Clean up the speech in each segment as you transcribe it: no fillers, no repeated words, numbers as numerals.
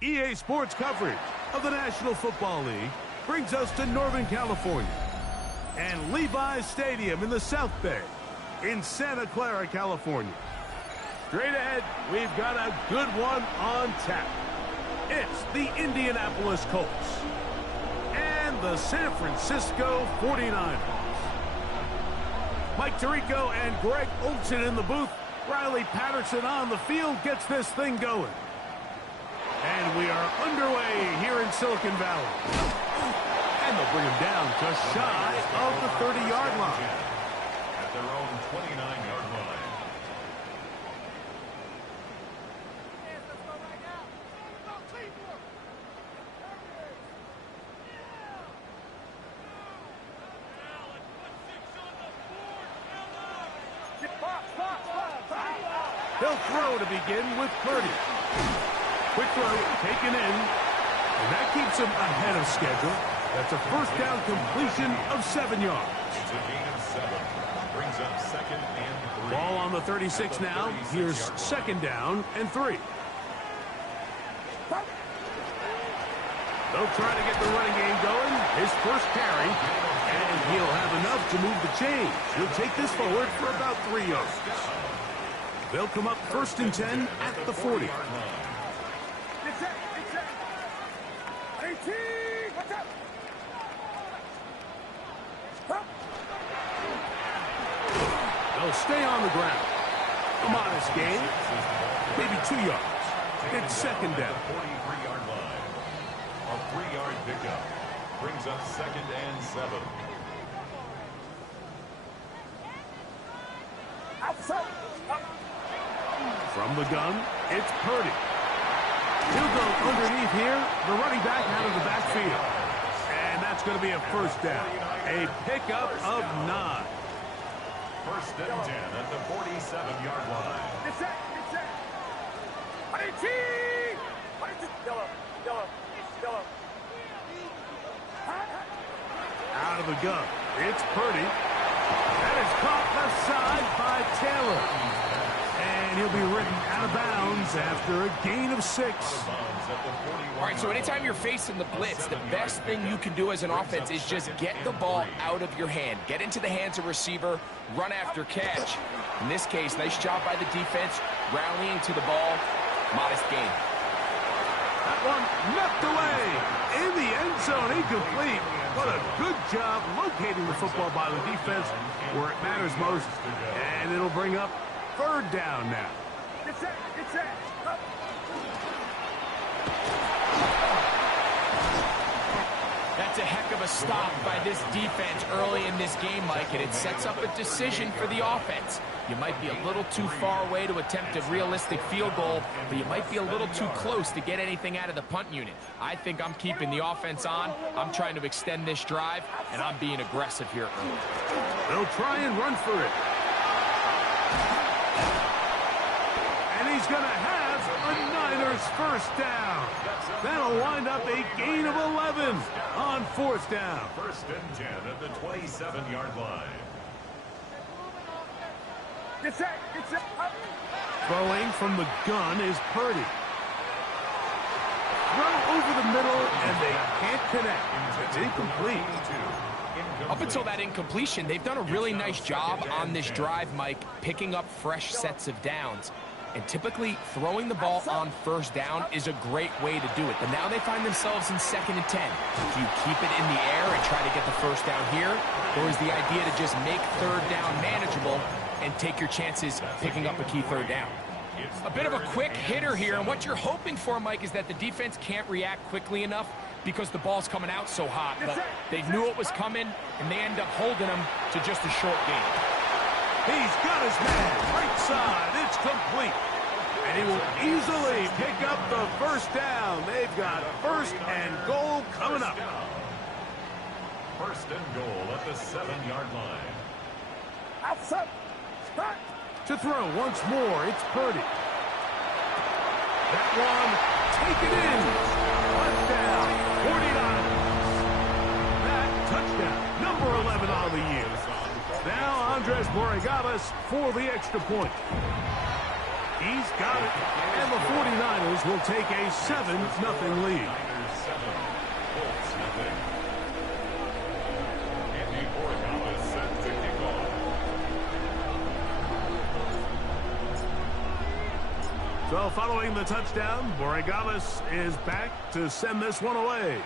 EA Sports coverage of the National Football League brings us to Northern California and Levi's Stadium in the South Bay in Santa Clara, California. Straight ahead, we've got a good one on tap. It's the Indianapolis Colts and the San Francisco 49ers. Mike Tirico and Greg Olsen in the booth. Riley Patterson on the field gets this thing going. And we are underway here in Silicon Valley. And they'll bring him down just shy of the 30-yard line. At their own 29-yard line. He'll throw to begin with Purdy. Quick throw taken in, and that keeps him ahead of schedule. That's a first down completion of 7 yards. It's a gain of 7. Brings up 2nd and 3. Ball on the 36 now. Here's 2nd down and 3. They'll try to get the running game going. His first carry, and he'll have enough to move the chains. He'll take this forward for about 3 yards. They'll come up 1st and 10 at the 40. They'll stay on the ground. A modest gain, maybe 2 yards. It's 2nd down. 43-yard line. A 3-yard pickup. Brings up 2nd and 7. From the gun, it's Purdy. He'll go underneath here. The running back out of the backfield. And that's going to be a first down. A pickup of 9. 1st and 10 at the 47-yard line. Out of the gun, it's Purdy. That is caught left side by Taylor. And he'll be ridden out of bounds after a gain of 6. All right, so anytime you're facing the blitz, the best thing you can do as an offense is just get the ball out of your hand. Get into the hands of receiver, run after catch. In this case, nice job by the defense, rallying to the ball. Modest gain. That one knocked away in the end zone, incomplete. What a good job locating the football by the defense where it matters most. And it'll bring up 3rd down now. That's a heck of a stop by this defense early in this game, Mike, and it sets up a decision for the offense. You might be a little too far away to attempt a realistic field goal, but you might be a little too close to get anything out of the punt unit. I think I'm keeping the offense on. I'm trying to extend this drive, and I'm being aggressive here early. They'll try and run for it. And he's going to have a Niners first down. That'll wind up a gain of 11 on 4th down. 1st and 10 at the 27-yard line. Throwing from the gun is Purdy. Throw over the middle, and they can't connect. It's incomplete. Up until that incompletion, they've done a really nice job on this drive, Mike, picking up fresh sets of downs. And typically, throwing the ball on 1st down is a great way to do it. But now they find themselves in 2nd and 10. Do you keep it in the air and try to get the 1st down here? Or is the idea to just make 3rd down manageable and take your chances picking up a key 3rd down? A bit of a quick hitter here, and what you're hoping for, Mike, is that the defense can't react quickly enough because the ball's coming out so hot. But they knew it was coming, and they end up holding them to just a short gain. He's got his man right side. It's complete. And he will easily pick up the 1st down. They've got 1st and goal coming up. 1st and goal at the 7-yard line. To throw once more, it's Purdy. That one taken in. Touchdown, Andres Borregales for the extra point. He's got it, and the 49ers will take a 7-0 lead. So following the touchdown, Borregales is back to send this one away.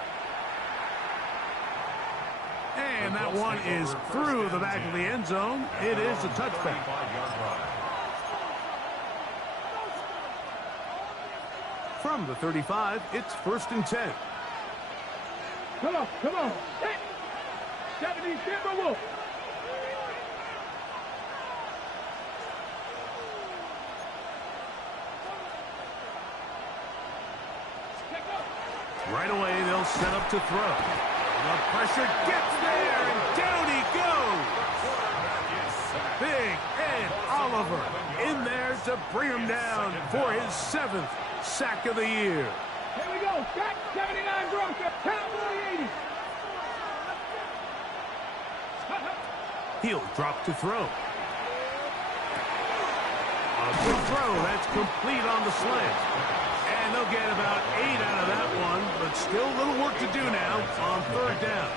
And that one is through the back of the end zone. It is a touchback. From the 35, it's 1st and 10. Come on, come on. Hey. 70 Timberwolves. Right away, they'll set up to throw. The pressure gets there, and down he goes. Big Ed Oliver in there to bring him down for his 7th sack of the year. Here we go. Sack 79 Broncos. Cowboy 80. He'll drop to throw. A good throw. That's complete on the slant. And they'll get about 8 out of that one, but still a little work to do now on 3rd down.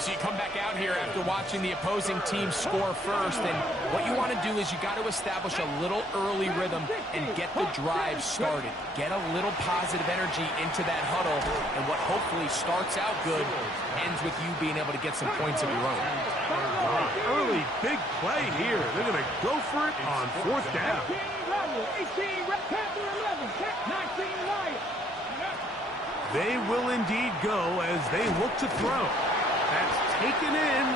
So you come back out here after watching the opposing team score first, and what you want to do is you got to establish a little early rhythm and get the drive started. Get a little positive energy into that huddle, and what hopefully starts out good ends with you being able to get some points of your own. Early big play here. They're going to go for it on 4th down. 18 Red Panther 11. 19 Lions. They will indeed go as they look to throw. That's taken in,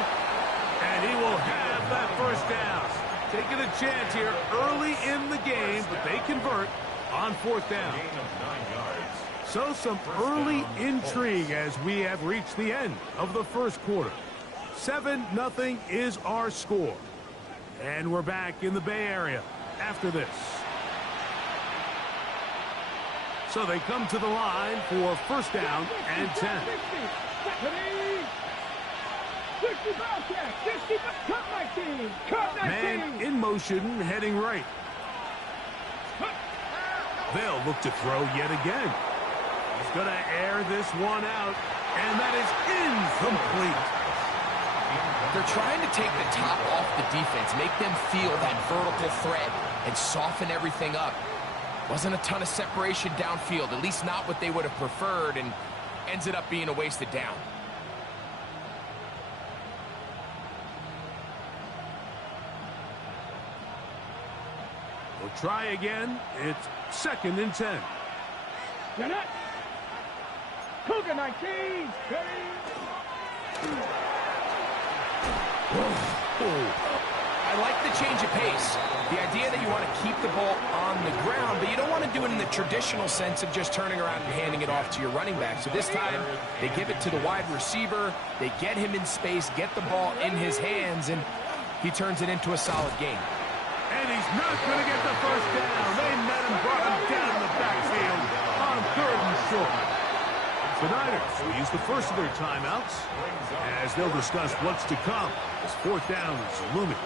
and he will have that 1st down. Taking a chance here early in the game, but they convert on 4th down. So some early intrigue as we have reached the end of the 1st quarter. 7-0 is our score. And we're back in the Bay Area after this. So they come to the line for 1st down and 10. Man in motion, heading right. They'll look to throw yet again. He's going to air this one out, and that is incomplete. They're trying to take the top off the defense, make them feel that vertical threat, and soften everything up. Wasn't a ton of separation downfield, at least not what they would have preferred, and ends up being a wasted down. We'll try again. It's 2nd and 10. Janet. Cougar 19. I like the change of pace. The idea that you want to keep the ball on the ground, but you don't want to do it in the traditional sense of just turning around and handing it off to your running back. So this time, they give it to the wide receiver. They get him in space, get the ball in his hands, and he turns it into a solid game. And he's not going to get the 1st down. They met him, brought him down the backfield on 3rd and short. The Niners will use the first of their timeouts as they'll discuss what's to come as 4th down is looming.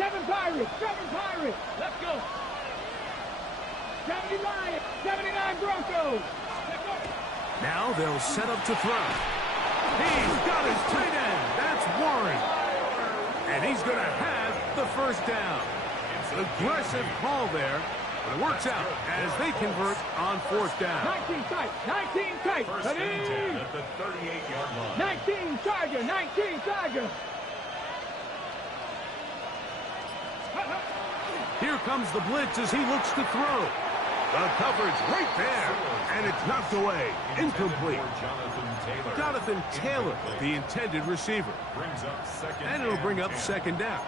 Seven Pirates, let's go. 70 Lions, 79 Broncos. Now they'll set up to throw. He's got his tight end. That's Warren. And he's going to have the 1st down. It's an aggressive call there, but it works out as they convert on 4th down. 19 tight, 19 tight. 1st and 10 at the 38-yard line. 19 Charger, 19 Charger. Here comes the blitz as he looks to throw. The coverage right there, and it's knocked away. Incomplete. Jonathan Taylor, the intended receiver. And it'll bring up 2nd down.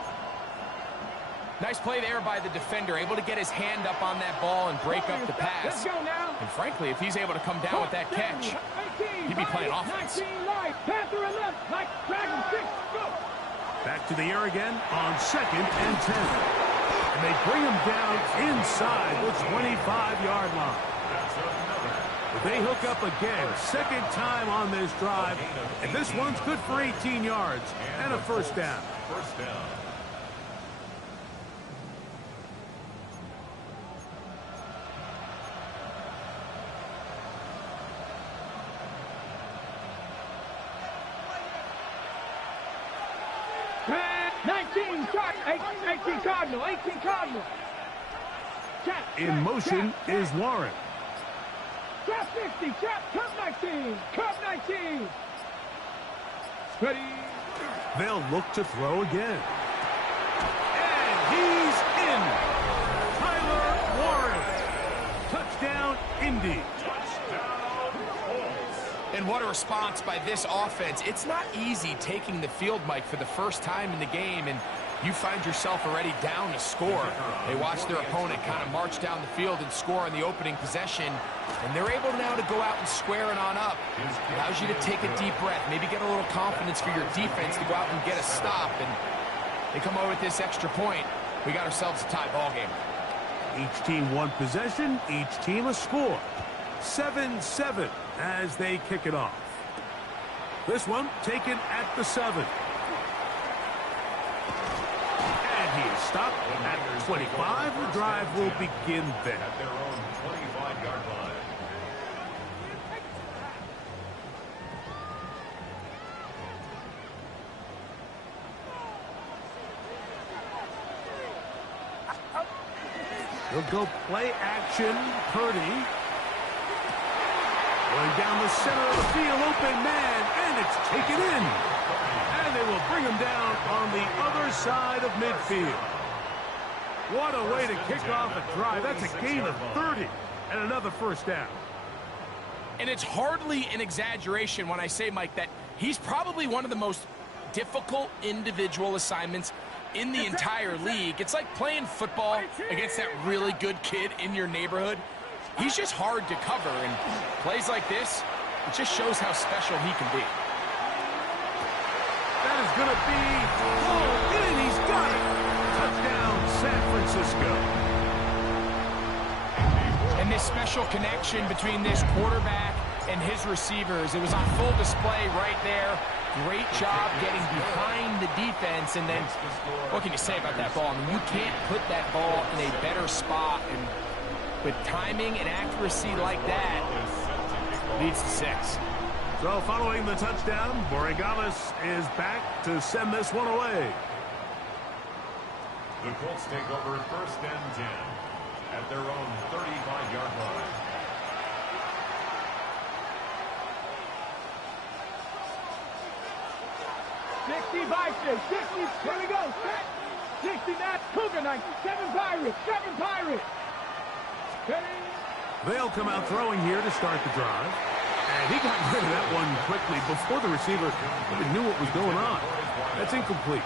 Nice play there by the defender, able to get his hand up on that ball and break up the pass. Let's go now. And frankly, if he's able to come down with that catch, he'd be playing offense. 19 light, Panther and left, like Dragon 6, go. Back to the air again on 2nd and 10. And they bring him down inside the 25-yard line. But they hook up again, 2nd time on this drive. And this one's good for 18 yards and a first down. First down. Cardinal, 18 Cardinal. In motion is Warren. Trap 50, trap, curve 19. Ready. They'll look to throw again. And he's in. Tyler Warren. Touchdown, Indy. And what a response by this offense. It's not easy taking the field, Mike, for the first time in the game, and you find yourself already down a score. They watch their opponent kind of march down the field and score on the opening possession, and they're able now to go out and square it on up. Allows you to take a deep breath, maybe get a little confidence for your defense to go out and get a stop, and they come over with this extra point. We got ourselves a tie ball game. Each team one possession, each team a score. 7-7 as they kick it off. This one taken at the 7. And he is stopped at 25. The drive will begin there. At their own 25-yard line. He'll go play action. Purdy. Going down the center of the field, open man, and it's taken in. And they will bring him down on the other side of midfield. What a way to kick off a drive. That's a gain of 30 and another first down. And it's hardly an exaggeration when I say, Mike, that he's probably one of the most difficult individual assignments in the entire league. It's like playing football against that really good kid in your neighborhood. He's just hard to cover, and plays like this, it just shows how special he can be. That is going to be pulled in. He's got it. Touchdown, San Francisco. And this special connection between this quarterback and his receivers, it was on full display right there. Great job getting behind the defense, and then what can you say about that ball? I mean, you can't put that ball in a better spot, and with timing and accuracy like that, leads to 6. So following the touchdown, Borregales is back to send this one away. The Colts take over 1st and 10 at their own 35-yard line. Here we go. 69, Cougar 97 Pirates, 7 Pirates. They'll come out throwing here to start the drive. And he got rid of that one quickly before the receiver even knew what was going on. That's incomplete.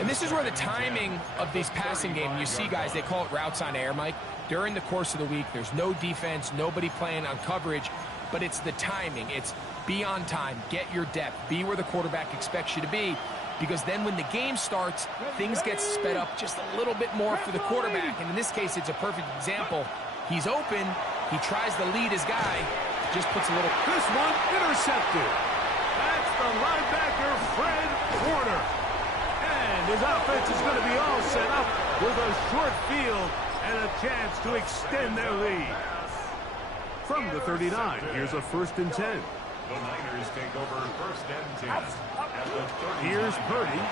And this is where the timing of these passing game, you see guys, they call it routes on air, Mike. During the course of the week, there's no defense, nobody playing on coverage, but it's the timing. It's be on time, get your depth, be where the quarterback expects you to be, because then when the game starts, things get sped up just a little bit more for the quarterback. And in this case, it's a perfect example. He's open, he tries to lead his guy, just puts a little... This one intercepted. That's the linebacker, Fred Warner. And his offense is going to be all set up with a short field and a chance to extend their lead. From the 39, here's a 1st and 10. The Niners take over 1st and 10 at the 39. Here's Purdy.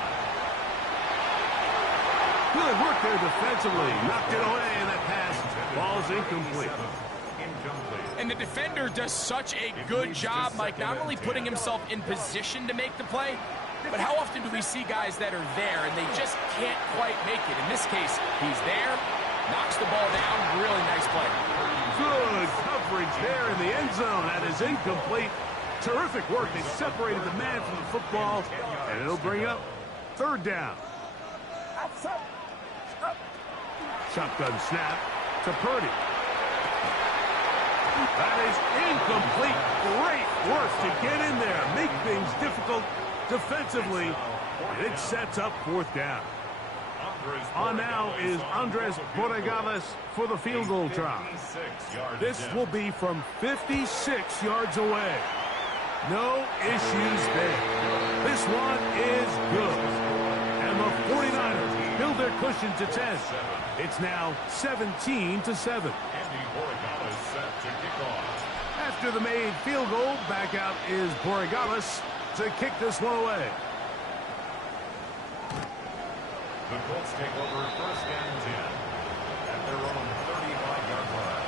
Good work there defensively. Knocked it away, and that pass ball's incomplete. And the defender does such a good job, Mike, not only putting himself in position to make the play, but how often do we see guys that are there and they just can't quite make it? In this case, he's there, knocks the ball down, really nice play. Good coverage there in the end zone. That is incomplete. Terrific work. They separated the man from the football, and it'll bring up 3rd down. Shotgun snap to Purdy. That is incomplete. Great work to get in there, make things difficult defensively, and it sets up 4th down. On now is Andres Borregales for the field goal try. This will be from 56 yards away. No issues there. This one is good. And the 49ers build their cushion to 10. It's now 17-7. After the made field goal, back out is Borregales to kick this one away. The Colts take over 1st and 10 at their own 35-yard line.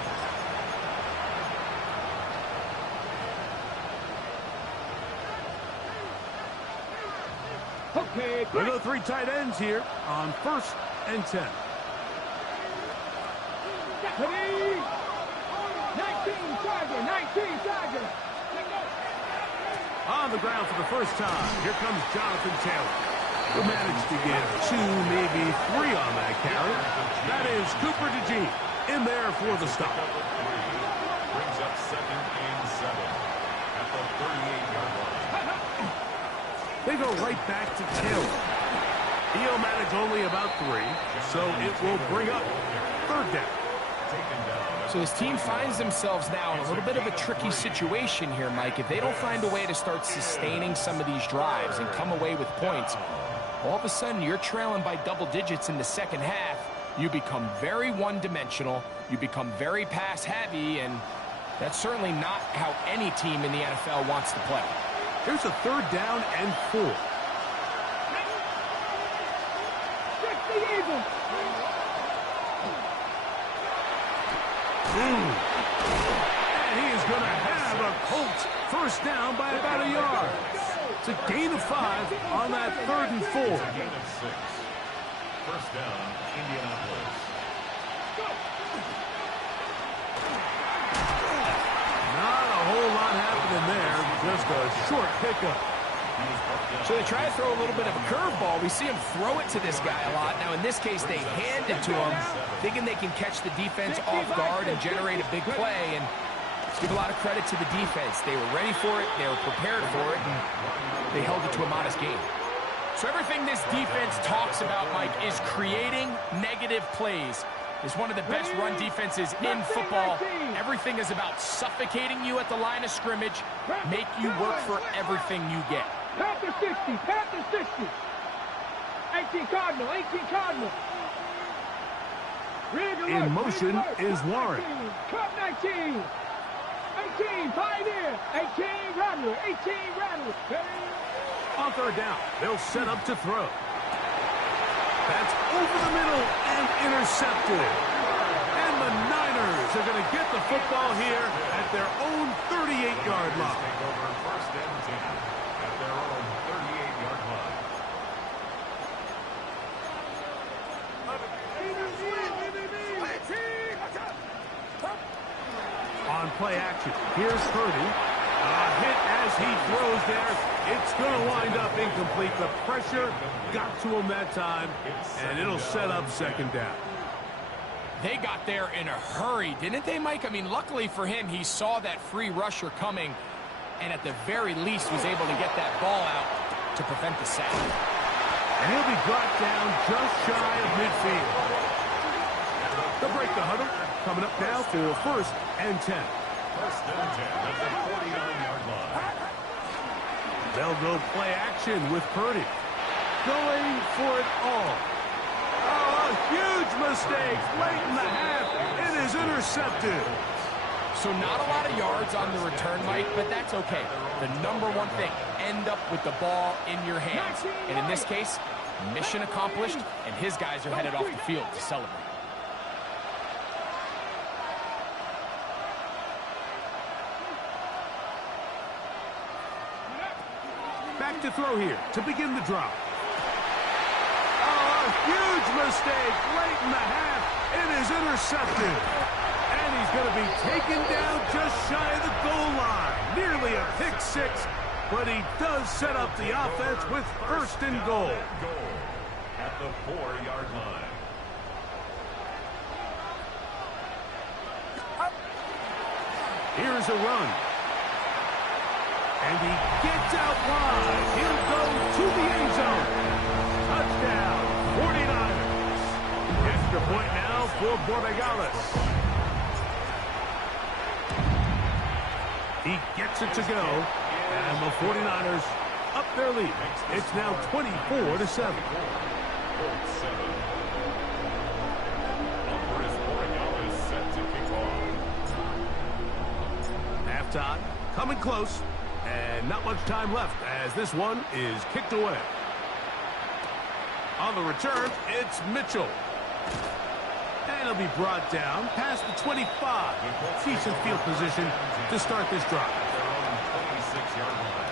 Okay, We go 3 tight ends here on 1st and 10. 19 Charger. On the ground for the first time, here comes Jonathan Taylor, who managed to get 2, maybe 3 on that carry. That is Cooper DeJean in there for the stop. Brings up 2nd and 7 at the 38-yard line. They go right back to Taylor. He'll manage only about 3, so it will bring up 3rd down. So his team finds themselves now in a little bit of a tricky situation here, Mike. If they don't find a way to start sustaining some of these drives and come away with points, all of a sudden you're trailing by double digits in the 2nd half. You become very one-dimensional. You become very pass-heavy, and that's certainly not how any team in the NFL wants to play. Here's a 3rd down and 4. And he is going to have a Colts 1st down by about a yard. It's a gain of 5 on that 3rd and 4. Gain of 6. 1st down, Indianapolis. Not a whole lot happening there. Just a short pickup. So they try to throw a little bit of a curveball. We see him throw it to this guy a lot. Now, in this case, they hand it to him, thinking they can catch the defense off guard and generate a big play. And let's give a lot of credit to the defense. They were ready for it. They were prepared for it. And they held it to a modest game. So everything this defense talks about, Mike, is creating negative plays. It's one of the best run defenses in football. Everything is about suffocating you at the line of scrimmage, make you work for everything you get. Panther 60. 18 Cardinal. In motion is Warren. Cut 19. 18 Pioneer. 18 Rattler. On 3rd down, they'll set up to throw. That's over the middle and intercepted. And the Niners are going to get the football here at their own 38-yard line. Take over 1st and 10 at their own 38-yard line. On play action, here's Purdy. A hit as he throws there. It's going to wind up incomplete. The pressure got to him that time, and it'll set up 2nd down. They got there in a hurry, didn't they, Mike? I mean, luckily for him, he saw that free rusher coming, and at the very least was able to get that ball out to prevent the sack. And he'll be brought down just shy of midfield. They'll break the huddle. Coming up now for 1st and 10. 1st and 10 at the 49-yard line. They'll go play action with Purdy. Going for it all. Oh, a huge mistake late in the half. It is intercepted. So not a lot of yards on the return, Mike, but that's okay. The number one thing, end up with the ball in your hands. And in this case, mission accomplished, and his guys are headed off the field to celebrate. Back to throw here to begin the drive. Oh, a huge mistake late in the half. It is intercepted. And he's going to be taken down just shy of the goal line. Nearly a pick 6, but he does set up the offense with 1st and goal. At the 4-yard line. Here's a run. And he gets out wide. He'll go to the end zone. Touchdown, 49ers. Extra point now for Borregales. He gets it to go. And the 49ers up their lead. It's now 24-7. Halftime, coming close, and not much time left as this one is kicked away. On the return, it's Mitchell. And he'll be brought down past the 25. Decent field position to start this drive. Their own 26-yard line.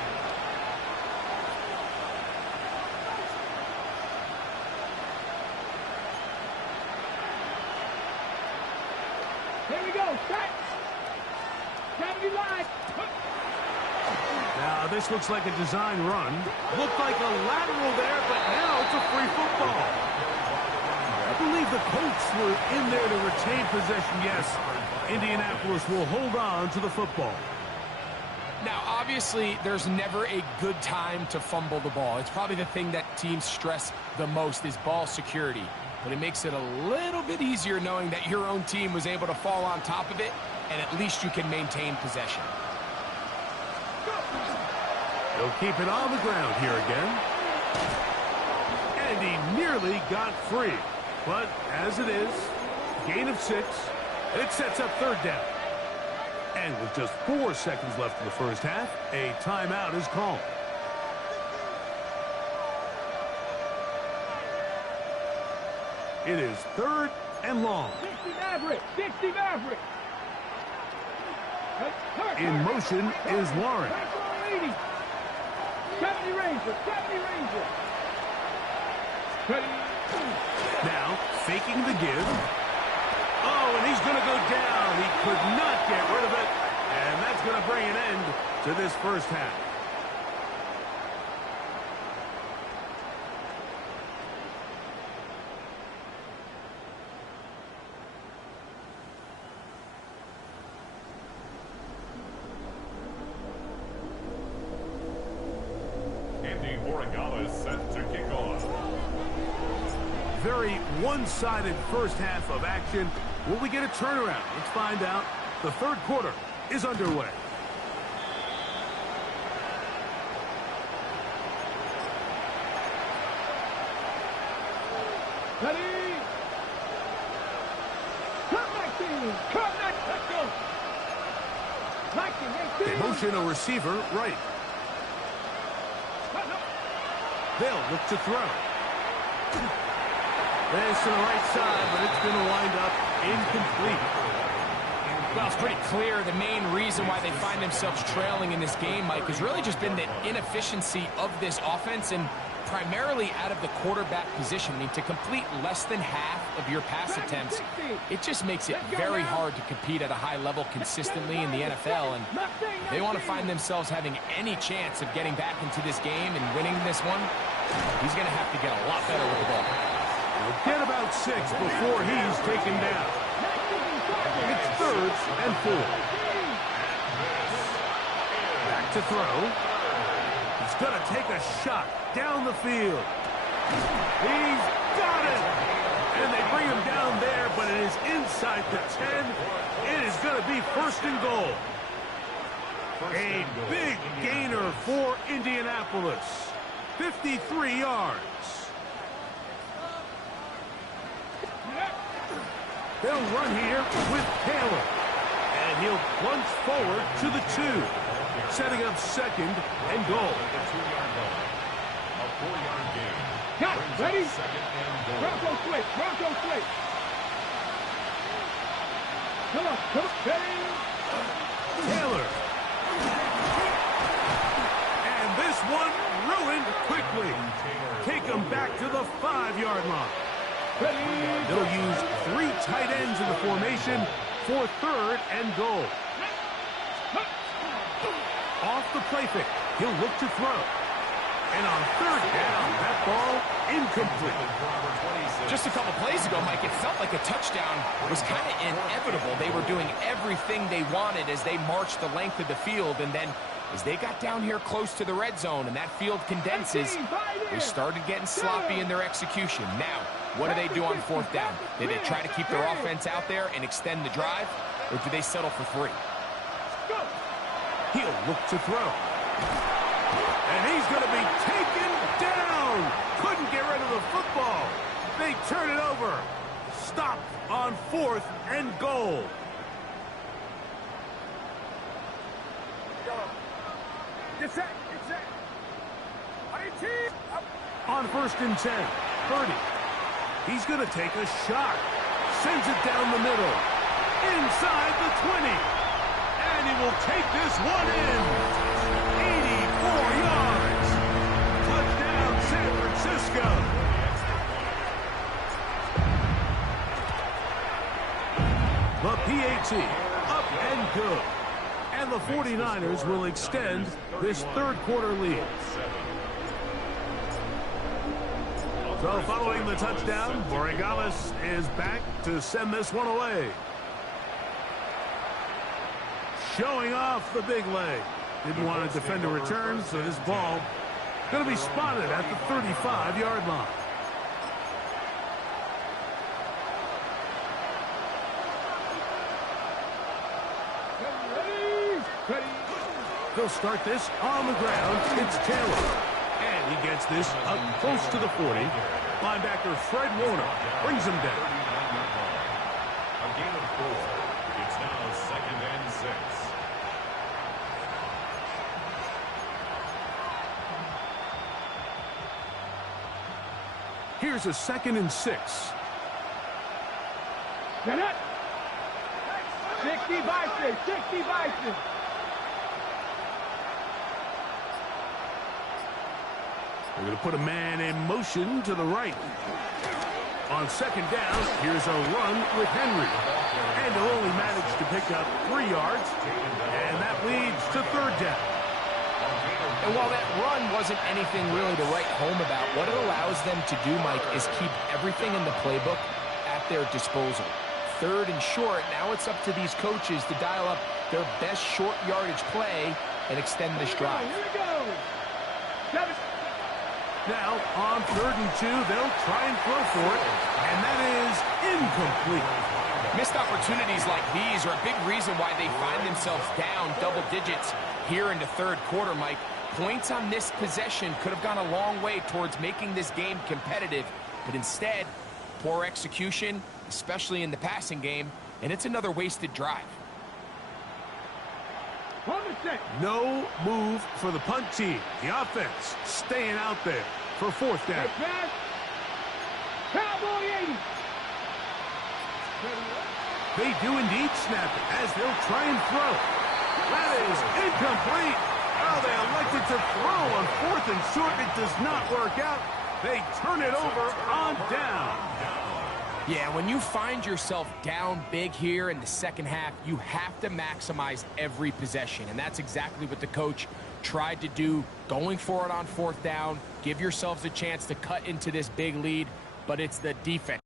Here we go. Set. 70 line. Now, this looks like a design run. Looked like a lateral there, but now it's a free football. I believe the Colts were in there to retain possession. Yes, Indianapolis will hold on to the football. Now, obviously, there's never a good time to fumble the ball. It's probably the thing that teams stress the most is ball security. But it makes it a little bit easier knowing that your own team was able to fall on top of it, and at least you can maintain possession. He'll keep it on the ground here again. And he nearly got free. But as it is, gain of 6, it sets up third down. And with just 4 seconds left in the first half, a timeout is called. It is 3rd and long. 60 Maverick. 60 Maverick. In motion is Warren. 80. 70 Ranger. 70 Ranger. Ready. Now, faking the give. Oh, and he's going to go down. He could not get rid of it. And that's going to bring an end to this first half. Set to kick off. Very one-sided first half of action. Will we get a turnaround? Let's find out. The third quarter is underway. Ready. Come back in. Come back. Let's go. They motion a receiver right. They'll look to throw. This to the right side, but it's going to wind up incomplete. Well, it's pretty clear the main reason why they find themselves trailing in this game, Mike, has really just been the inefficiency of this offense and primarily out of the quarterback position. I mean, to complete less than half of your pass attempts, it just makes it very hard to compete at a high level consistently in the NFL. And if they want to find themselves having any chance of getting back into this game and winning this one, he's going to have to get a lot better with the ball. He'll get about 6 before he's taken down. It's 3rd and 4. Back to throw. He's going to take a shot down the field. He's got it. And they bring him down there, but it is inside the 10. It is going to be 1st and goal. A big gainer for Indianapolis. 53 yards. They'll run here with Taylor. And he'll plunge forward to the 2. Setting up 2nd and goal. A 2-yard line. A 4-yard gain. Got it. Ready? 2nd and goal. Bronco switch. Bronco switch. Come on. Come on. Ready? Taylor. And this one ruined quickly. Take them back to the 5-yard line. They'll use 3 tight ends in the formation for 3rd and goal. Off the play fake. He'll look to throw. And on third down, that ball incomplete. Just a couple plays ago, Mike, it felt like a touchdown was kind of inevitable. They were doing everything they wanted as they marched the length of the field, and then as they got down here close to the red zone and that field condenses, they started getting sloppy in their execution. Now, what do they do on fourth down? Do they try to keep their offense out there and extend the drive, or do they settle for 3? He'll look to throw. And he's going to be taken down. Couldn't get rid of the football. They turn it over. Stop on 4th and goal. On 1st and 10, Purdy. He's going to take a shot. Sends it down the middle. Inside the 20. And he will take this one in. 84 yards. Touchdown, San Francisco. The PAT, up and good. And the 49ers will extend this third-quarter lead. So following the touchdown, Borregales is back to send this one away. Showing off the big leg. Didn't want to defend a return, so this ball going to be spotted at the 35-yard line. They'll start this on the ground. It's Taylor. And he gets this up close to the 40. Linebacker Fred Warner brings him down. A gain of 4. It's now 2nd and 6. Here's a 2nd and 6. 60 Bison, 60 Bison. We're going to put a man in motion to the right. On 2nd down, here's a run with Henry. And he'll only manage to pick up 3 yards. And that leads to 3rd down. And while that run wasn't anything really to write home about, what it allows them to do, Mike, is keep everything in the playbook at their disposal. 3rd and short, now it's up to these coaches to dial up their best short yardage play and extend this drive. Here we go. Now, on 3rd and 2, they'll try and throw for it, and that is incomplete. Missed opportunities like these are a big reason why they find themselves down double digits here in the 3rd quarter, Mike. Points on this possession could have gone a long way towards making this game competitive, but instead, poor execution, especially in the passing game, and it's another wasted drive. No move for the punt team. The offense staying out there for 4th down. Cowboy 80. They do indeed snap it as they'll try and throw. That is incomplete. Oh, they elected to throw on 4th and short. It does not work out. They turn it over on down. Yeah, when you find yourself down big here in the second half, you have to maximize every possession. And that's exactly what the coach tried to do, going for it on 4th down. Give yourselves a chance to cut into this big lead, but it's the defense.